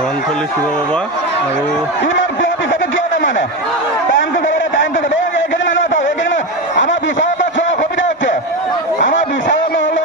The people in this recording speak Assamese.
ৰংথলী শিৱ বাবা আৰু ইমান পিছতে কিয় মানে টাইমটো আমাৰ বিচাৰৰ পৰা চোৱা অসুবিধা হচ্ছে। আমাৰ বিচাৰ নহলে